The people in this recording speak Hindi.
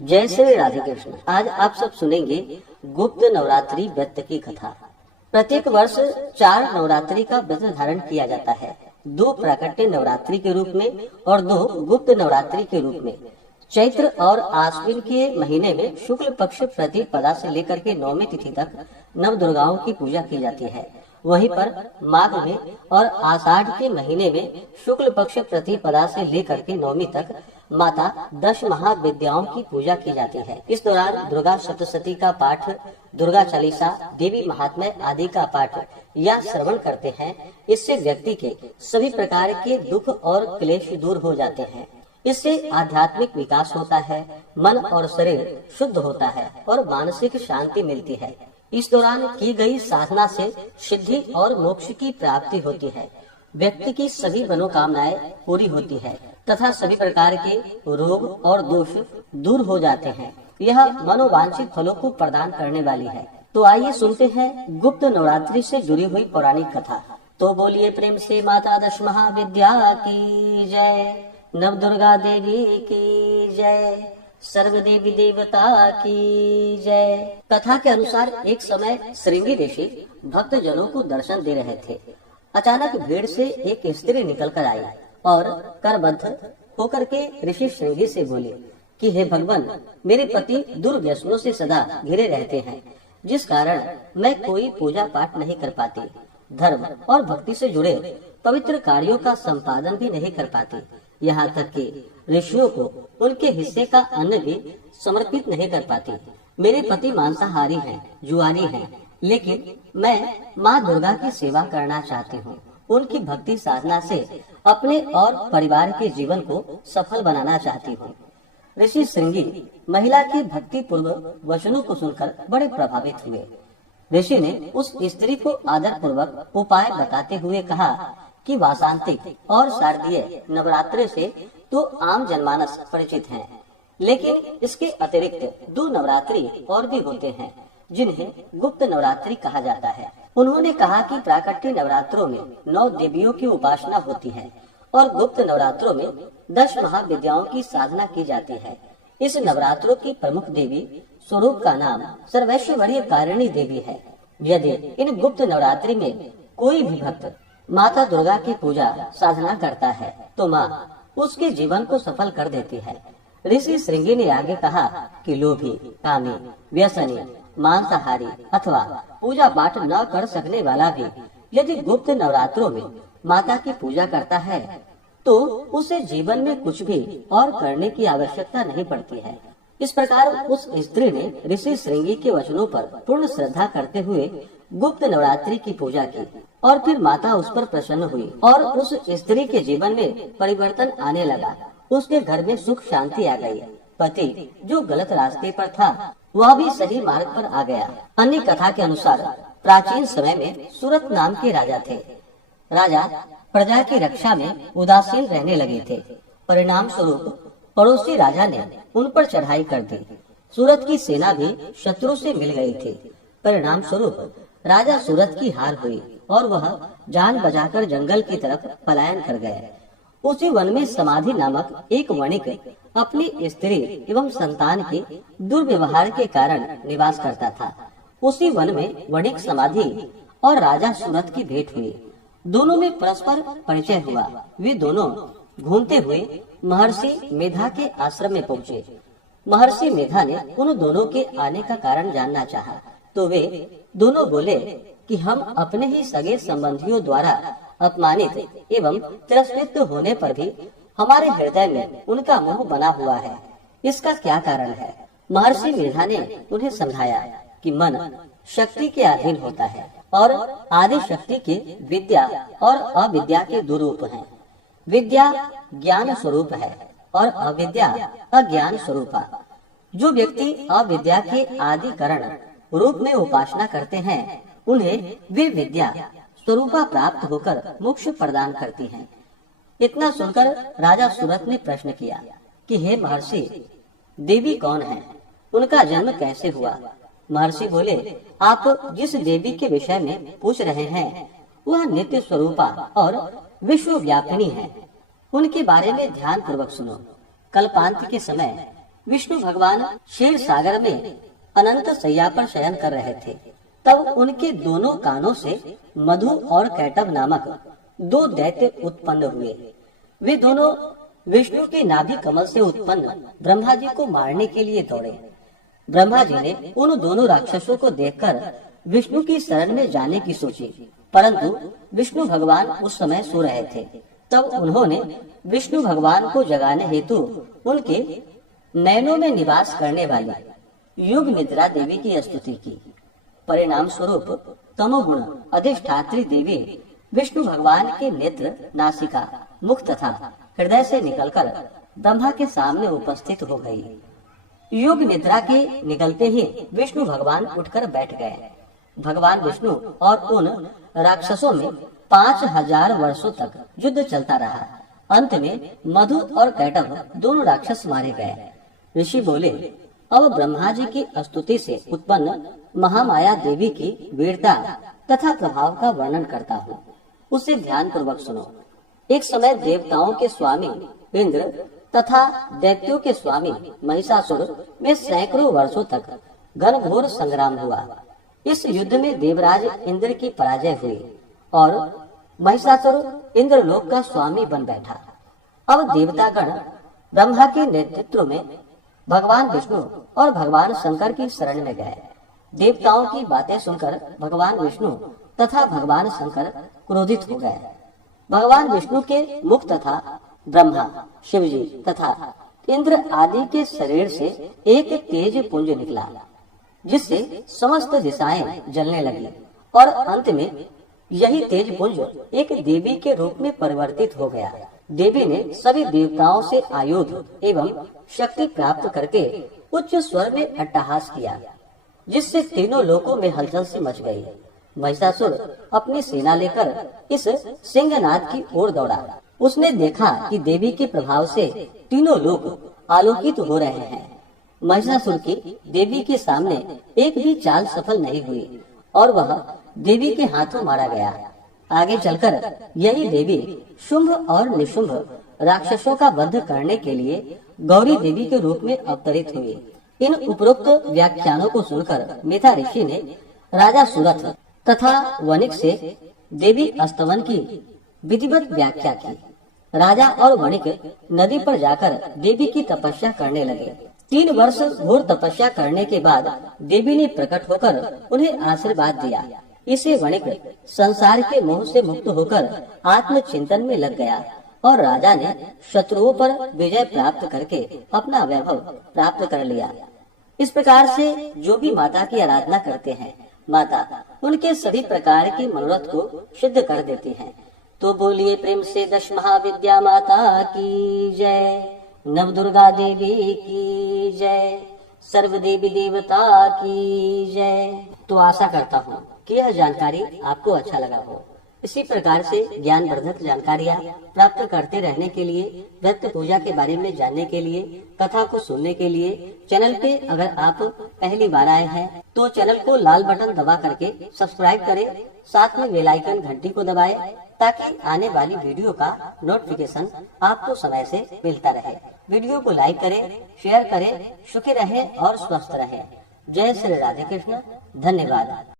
जय श्री राधे कृष्ण। आज आप सब सुनेंगे गुप्त नवरात्रि व्रत की कथा। प्रत्येक वर्ष 4 नवरात्रि का व्रत धारण किया जाता है, 2 प्राकट्य नवरात्रि के रूप में और 2 गुप्त नवरात्रि के रूप में। चैत्र और आश्विन के महीने में शुक्ल पक्ष प्रतिपदा से लेकर के 9वीं तिथि तक नव दुर्गाओं की पूजा की जाती है। वहीं पर माघ में और आषाढ़ के महीने में शुक्ल पक्ष प्रतिपदा से लेकर के 9वीं तक माता 10 महाविद्याओं की पूजा की जाती है। इस दौरान दुर्गा सप्तशती का पाठ, दुर्गा चालीसा, देवी महात्म्य आदि का पाठ या श्रवण करते हैं। इससे व्यक्ति के सभी प्रकार के दुख और क्लेश दूर हो जाते हैं। इससे आध्यात्मिक विकास होता है, मन और शरीर शुद्ध होता है और मानसिक शांति मिलती है। इस दौरान की गई साधना से सिद्धि और मोक्ष की प्राप्ति होती है। व्यक्ति की सभी मनोकामनाएं पूरी होती है तथा सभी प्रकार के रोग और दोष दूर हो जाते हैं। यह मनोवांछित फलों को प्रदान करने वाली है। तो आइए सुनते हैं गुप्त नवरात्रि से जुड़ी हुई पौराणिक कथा। तो बोलिए प्रेम से माता 10 महाविद्या की जय, नव दुर्गा देवी की जय, सर्व देवी देवता की जय। कथा के अनुसार एक समय श्रृंगी ऋषि भक्त जनों को दर्शन दे रहे थे। अचानक भीड़ से एक स्त्री निकलकर आई और करबद्ध होकर के ऋषि श्रृंगी से बोले कि हे भगवान, मेरे पति दुर्व्यसनों से सदा घिरे रहते हैं, जिस कारण मैं कोई पूजा पाठ नहीं कर पाती, धर्म और भक्ति से जुड़े पवित्र कार्यों का संपादन भी नहीं कर पाती। यहाँ तक कि ऋषियों को उनके हिस्से का अन्न भी समर्पित नहीं कर पाती। मेरे पति मांसाहारी हैं, जुआरी हैं, लेकिन मैं माँ दुर्गा की सेवा करना चाहती हूँ। उनकी भक्ति साधना से अपने और परिवार के जीवन को सफल बनाना चाहती हूँ। ऋषि श्रृंगी महिला के भक्ति पूर्वक वचनों को सुनकर बड़े प्रभावित हुए। ऋषि ने उस स्त्री को आदर पूर्वक उपाय बताते हुए कहा कि वासंतिक और शारदीय नवरात्रि से तो आम जनमानस परिचित हैं, लेकिन इसके अतिरिक्त 2 नवरात्रि और भी होते हैं, जिन्हें गुप्त नवरात्रि कहा जाता है। उन्होंने कहा कि प्राकट्य नवरात्रों में 9 देवियों की उपासना होती है और गुप्त नवरात्रों में 10 महाविद्याओं की साधना की जाती है। इस नवरात्रों की प्रमुख देवी स्वरूप का नाम सर्वैश्वर्य कारिणी देवी है। यदि इन गुप्त नवरात्रि में कोई भी भक्त माता दुर्गा की पूजा साधना करता है तो माँ उसके जीवन को सफल कर देती है। ऋषि श्रृंगी ने आगे कहा कि लोभी, कामी, व्यसनी, मांसाहारी अथवा पूजा पाठ न कर सकने वाला भी यदि गुप्त नवरात्रों में माता की पूजा करता है तो उसे जीवन में कुछ भी और करने की आवश्यकता नहीं पड़ती है। इस प्रकार उस स्त्री ने ऋषि श्रृंगी के वचनों पर पूर्ण श्रद्धा करते हुए गुप्त नवरात्रि की पूजा की और फिर माता उस पर प्रसन्न हुई और उस स्त्री के जीवन में परिवर्तन आने लगा। उसके घर में सुख शांति आ गई। पति जो गलत रास्ते पर था वह भी सही मार्ग पर आ गया। अन्य कथा के अनुसार प्राचीन समय में सूरत नाम के राजा थे। राजा प्रजा की रक्षा में उदासीन रहने लगे थे। परिणाम स्वरूप पड़ोसी राजा ने उन पर चढ़ाई कर दी। सूरत की सेना भी शत्रु से मिल गई थी। परिणाम स्वरूप राजा सूरत की हार हुई और वह जान बचाकर जंगल की तरफ पलायन कर गए। उसी वन में समाधि नामक एक वणिक अपनी स्त्री एवं संतान के दुर्व्यवहार के कारण निवास करता था। उसी वन में वणिक समाधि और राजा सूरत की भेंट हुई। दोनों में परस्पर परिचय हुआ। वे दोनों घूमते हुए महर्षि मेधा के आश्रम में पहुँचे। महर्षि मेधा ने उन दोनों के आने का कारण जानना चाहा तो वे दोनों बोले कि हम अपने ही सगे संबंधियों द्वारा अपमानित एवं तिरस्कृत होने पर भी हमारे हृदय में उनका मोह बना हुआ है। इसका क्या कारण है? महर्षि मेधा ने उन्हें समझाया कि मन शक्ति के अधीन होता है और आदि शक्ति के विद्या और अविद्या के 2 रूप हैं। विद्या ज्ञान स्वरूप है और अविद्या अज्ञान स्वरूपा। जो व्यक्ति अविद्या के आदि कारण रूप में उपासना करते हैं उन्हें वे विद्या स्वरूपा प्राप्त होकर मोक्ष प्रदान करती हैं। इतना सुनकर राजा सूरत ने प्रश्न किया कि हे महर्षि, देवी कौन है? उनका जन्म कैसे हुआ? महर्षि बोले, आप जिस देवी के विषय में पूछ रहे हैं वह नित्य स्वरूपा और विश्व व्यापिनी है। उनके बारे में ध्यान पूर्वक सुनो। कल्पांत के समय विष्णु भगवान क्षीर सागर में अनंत शैया पर शयन कर रहे थे। तब उनके दोनों कानों से मधु और कैटभ नामक दो दैत्य उत्पन्न हुए। वे दोनों विष्णु के नाभि कमल से उत्पन्न ब्रह्मा जी को मारने के लिए दौड़े। ब्रह्मा जी ने उन दोनों राक्षसों को देखकर विष्णु की शरण में जाने की सोची, परंतु विष्णु भगवान उस समय सो रहे थे। तब उन्होंने विष्णु भगवान को जगाने हेतु उनके नयनों में निवास करने वाली युग निद्रा देवी की स्तुति की। परिणाम स्वरूप तमोगुण अधिष्ठात्री देवी विष्णु भगवान के नेत्र, नासिका, मुख तथा हृदय से निकलकर ब्रह्मा के सामने उपस्थित हो गई। युग निद्रा के निकलते ही विष्णु भगवान उठकर बैठ गए। भगवान विष्णु और उन राक्षसों में 5000 वर्षों तक युद्ध चलता रहा। अंत में मधु और कैटभ दोनों राक्षस मारे गए। ऋषि बोले, अब ब्रह्मा जी की स्तुति से उत्पन्न महामाया देवी की वीरता तथा प्रभाव का वर्णन करता हूँ, उसे ध्यान पूर्वक सुनो। एक समय देवताओं के स्वामी इंद्र तथा दैत्यों के स्वामी महिषासुर में सैकड़ों वर्षों तक घनघोर संग्राम हुआ। इस युद्ध में देवराज इंद्र की पराजय हुई और महिषासुर इंद्रलोक का स्वामी बन बैठा। अब देवतागण ब्रह्मा के नेतृत्व में भगवान विष्णु और भगवान शंकर की शरण में गए। देवताओं की बातें सुनकर भगवान विष्णु तथा भगवान शंकर क्रोधित हो गए। भगवान विष्णु के मुख तथा ब्रह्मा, शिवजी तथा इंद्र आदि के शरीर से एक तेज पुंज निकला, जिससे समस्त दिशाएं जलने लगी और अंत में यही तेज पुंज एक देवी के रूप में परिवर्तित हो गया। देवी ने सभी देवताओं से आयुध एवं शक्ति प्राप्त करके उच्च स्वर में अट्टहास किया, जिससे तीनों लोकों में हलचल सी मच गई। महिषासुर अपनी सेना लेकर इस सिंहनाद की ओर दौड़ा। उसने देखा कि देवी के प्रभाव से तीनों लोग आलोकित हो रहे हैं। महिषासुर की देवी के सामने एक भी चाल सफल नहीं हुई और वह देवी के हाथों मारा गया। आगे चलकर यही देवी शुंभ और निशुंभ राक्षसों का वध करने के लिए गौरी देवी के रूप में अवतरित हुई। इन उपरोक्त व्याख्यानों को सुनकर मेधा ऋषि ने राजा सुरथ तथा वणिक से देवी स्तवन की विधिवत व्याख्या की। राजा और वणिक नदी पर जाकर देवी की तपस्या करने लगे। 3 वर्ष घोर तपस्या करने के बाद देवी ने प्रकट होकर उन्हें आशीर्वाद दिया। इसे वणिक संसार के मोह से मुक्त होकर आत्म चिंतन में लग गया और राजा ने शत्रुओं पर विजय प्राप्त करके अपना वैभव प्राप्त कर लिया। इस प्रकार से जो भी माता की आराधना करते हैं, माता उनके सभी प्रकार के मनोरथ को सिद्ध कर देती है। तो बोलिए प्रेम से दश महाविद्या माता की जय, नव दुर्गा देवी की जय, सर्व देवी देवता की जय। तो आशा करता हूँ कि यह जानकारी आपको अच्छा लगा हो। इसी प्रकार से ज्ञानवर्धक जानकारियाँ प्राप्त करते रहने के लिए, व्रत पूजा के बारे में जानने के लिए, कथा को सुनने के लिए चैनल पे अगर आप पहली बार आए हैं तो चैनल को लाल बटन दबा करके सब्सक्राइब करें, साथ में बेल आइकन घंटी को दबाएं ताकि आने वाली वीडियो का नोटिफिकेशन आपको समय से मिलता रहे। वीडियो को लाइक करें, शेयर करें। सुखी रहें और स्वस्थ रहें। जय श्री राधे कृष्ण। धन्यवाद।